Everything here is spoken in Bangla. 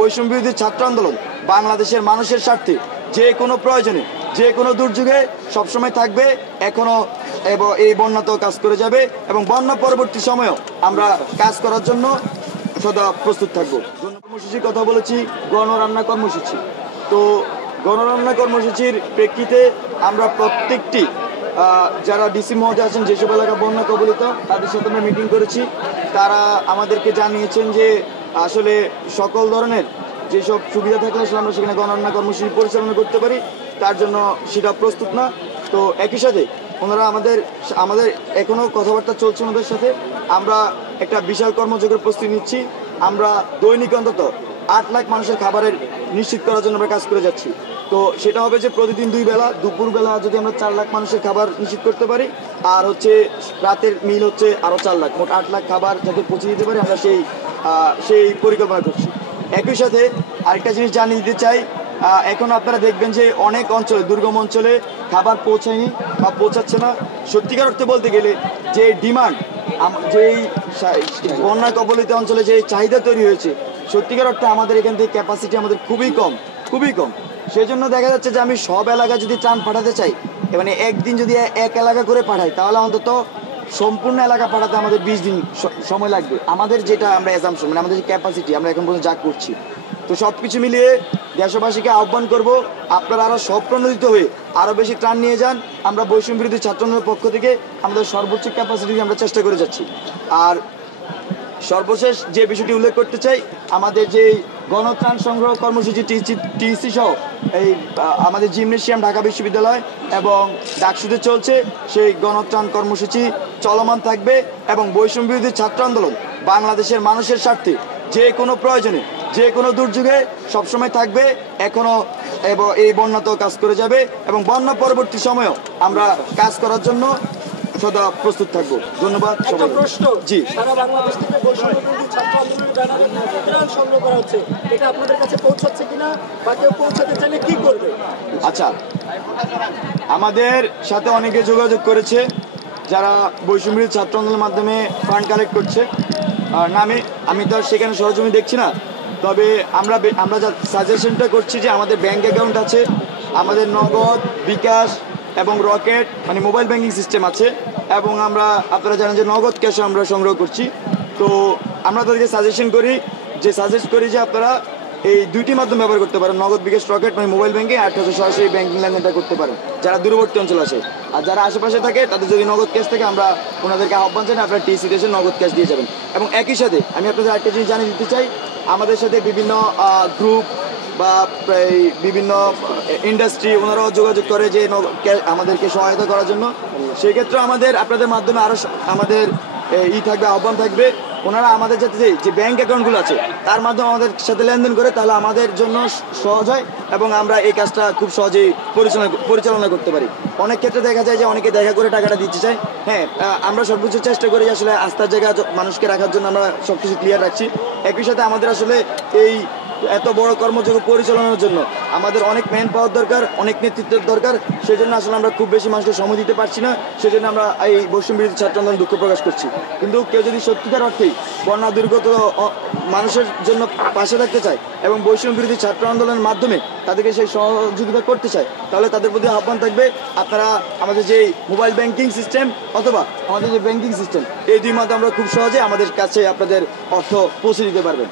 বৈষম্য বিরোধী ছাত্র আন্দোলন বাংলাদেশের মানুষের স্বার্থে যে কোনো প্রয়োজনে যে কোনো দুর্যোগে সবসময় থাকবে, এখনো এবং এই বন্যাতেও কাজ করে যাবে এবং বন্যা পরবর্তী সময়েও আমরা কাজ করার জন্য সদা প্রস্তুত থাকবো। কর্মসূচির কথা বলেছি, গণরান্না কর্মসূচি। তো গণরান্না কর্মসূচির প্রেক্ষিতে আমরা প্রত্যেকটি যারা ডিসি মহোদয় আছেন, যেসব এলাকা বন্যা কবলিত, তাদের সাথে আমরা মিটিং করেছি। তারা আমাদেরকে জানিয়েছেন যে আসলে সকল ধরনের যেসব সুবিধা থাকলে আসলে আমরা সেখানে গণরান্না কর্মসূচি পরিচালনা করতে পারি, তার জন্য সেটা প্রস্তুত না। তো একই সাথে ওনারা আমাদের এখনও কথাবার্তা চলছে ওনাদের সাথে। আমরা একটা বিশাল কর্মযোগের প্রস্তুতি নিচ্ছি। আমরা দৈনিক অন্তত 8 লাখ মানুষের খাবারের নিশ্চিত করার জন্য আমরা কাজ করে যাচ্ছি। তো সেটা হবে যে প্রতিদিন 2 বেলা, দুপুরবেলা যদি আমরা 4 লাখ মানুষের খাবার নিশ্চিত করতে পারি, আর হচ্ছে রাতের মিল হচ্ছে আরও 4 লাখ, মোট 8 লাখ খাবার যাতে পৌঁছে দিতে পারি, আমরা সেই পরিকল্পনা করছি। একই সাথে আরেকটা জিনিস জানিয়ে দিতে চাই, এখন আপনারা দেখবেন যে অনেক অঞ্চলে, দুর্গম অঞ্চলে খাবার পৌঁছায়নি বা পৌঁছাচ্ছে না। সত্যিকার অর্থে বলতে গেলে যে ডিমান্ড, যেই বন্যা কবলিত অঞ্চলে যে চাহিদা তৈরি হয়েছে, সত্যিকার অর্থে আমাদের এখান থেকে ক্যাপাসিটি আমাদের খুবই কম। সেজন্য দেখা যাচ্ছে যে আমি সব এলাকায় যদি ত্রাণ পাঠাতে চাই, মানে একদিন যদি এক এলাকা করে পাঠাই, তাহলে অন্তত সম্পূর্ণ এলাকা পাঠাতে আমাদের 20 দিন সময় লাগবে। আমাদের যেটা আমরা অ্যাজাম্পশন, মানে আমাদের যে ক্যাপাসিটি আমরা এখন পর্যন্ত যা করছি। তো সব কিছু মিলিয়ে দেশবাসীকে আহ্বান করব, আপনারা আরও স্বপ্রণোদিত হয়ে আরও বেশি ত্রাণ নিয়ে যান। আমরা বৈষম্য বিরোধী ছাত্র আন্দোলনের পক্ষ থেকে আমাদের সর্বোচ্চ ক্যাপাসিটি আমরা চেষ্টা করে যাচ্ছি। আর সর্বশেষ যে বিষয়টি উল্লেখ করতে চাই, আমাদের যে গণত্রাণ সংগ্রহ কর্মসূচি টিসি সহ এই আমাদের জিমনেশিয়াম ঢাকা বিশ্ববিদ্যালয় এবং ডাকসুতে চলছে, সেই গণত্রাণ কর্মসূচি চলমান থাকবে এবং বৈষম্য বিরোধী ছাত্র আন্দোলন বাংলাদেশের মানুষের স্বার্থে যে কোনো প্রয়োজনে যে কোনো দুর্যোগে সবসময় থাকবে, এখনো এবং এই বন্যাতেও কাজ করে যাবে এবং বন্যা পরবর্তী সময়েও আমরা কাজ করার জন্য সদা প্রস্তুত থাকবো। ধন্যবাদ সবাই। প্রশ্ন, জি, সারা বাংলাদেশ থেকে বৈষম্য বিরোধী ছাত্র আন্দোলনের ব্যানারে ত্রাণ সংগ্রহ করা হচ্ছে, এটা আপনাদের কাছে পৌঁছাচ্ছে কিনা বা কেউ পৌঁছাতে চাইলে কি করবে? আচ্ছা, আমাদের সাথে অনেকে যোগাযোগ করেছে যারা বৈষম্য বিরোধী ছাত্র আন্দোলনের মাধ্যমে ফান্ড কালেক্ট করছে। নামে আমি তো আর সেখানে সরজমি দেখছি না, তবে আমরা যা সাজেশনটা করছি যে আমাদের ব্যাংক অ্যাকাউন্ট আছে, আমাদের নগদ, বিকাশ এবং রকেট মানে মোবাইল ব্যাংকিং সিস্টেম আছে, এবং আপনারা জানেন যে নগদ ক্যাশও আমরা সংগ্রহ করছি। তো আমরা তাদেরকে সাজেস্ট করি যে আপনারা এই দুইটি মাধ্যম ব্যবহার করতে পারেন, নগদ, বিকাশ, রকেট মানে মোবাইল ব্যাংকিং, আর সরাসরি ব্যাংকিং লেনদেনটা করতে পারেন যারা দূরবর্তী অঞ্চল আছে। আর যারা আশেপাশে থাকে তাদের যদি নগদ ক্যাশ থাকে, আমরা ওনাদেরকে আহ্বান জানাই আপনারা টিসি দেশে নগদ ক্যাশ দিয়ে যাবেন। এবং একই সাথে আমি আপনাদের আরেকটা জিনিস জানিয়ে দিতে চাই, আমাদের সাথে বিভিন্ন গ্রুপ বা বিভিন্ন ইন্ডাস্ট্রি ওনারাও যোগাযোগ করে যে আমাদেরকে সহায়তা করার জন্য। সেক্ষেত্রে আপনাদের মাধ্যমে আরও আমাদের থাকবে, আহ্বান থাকবে, ওনারা আমাদের সাথে যে ব্যাংক অ্যাকাউন্টগুলো আছে তার মাধ্যমে আমাদের সাথে লেনদেন করে, তাহলে আমাদের জন্য সহজ হয় এবং আমরা এই কাজটা খুব সহজেই পরিচালনা করতে পারি। অনেক ক্ষেত্রে দেখা যায় যে অনেকে দেখা করে টাকাটা দিতে চায়। হ্যাঁ, আমরা সর্বোচ্চ চেষ্টা করি আসলে আস্থার জায়গা মানুষকে রাখার জন্য আমরা সব কিছু ক্লিয়ার রাখছি। একই সাথে আমাদের আসলে এই এত বড় কর্মযোগ্য পরিচালনার জন্য আমাদের অনেক ম্যান পাওয়ার দরকার, অনেক নেতৃত্বের দরকার। সেজন্য আসলে আমরা খুব বেশি মানুষকে সময় দিতে পারছি না, সেজন্য আমরা এই বৈষম্য বিরোধী ছাত্র আন্দোলন দুঃখ প্রকাশ করছি। কিন্তু কেউ যদি সত্যিকার অর্থেই বন্যা দুর্গত মানুষের জন্য পাশে থাকতে চায় এবং বৈষম্য বিরোধী ছাত্র আন্দোলনের মাধ্যমে তাদেরকে সেই সহযোগিতা করতে চায়, তাহলে তাদের প্রতি আহ্বান থাকবে আপনারা আমাদের যে মোবাইল ব্যাংকিং সিস্টেম অথবা আমাদের যে ব্যাংকিং সিস্টেম, এই দুই মাধ্যমে আমরা খুব সহজে আমাদের কাছে আপনাদের অর্থ পৌঁছে দিতে পারবেন।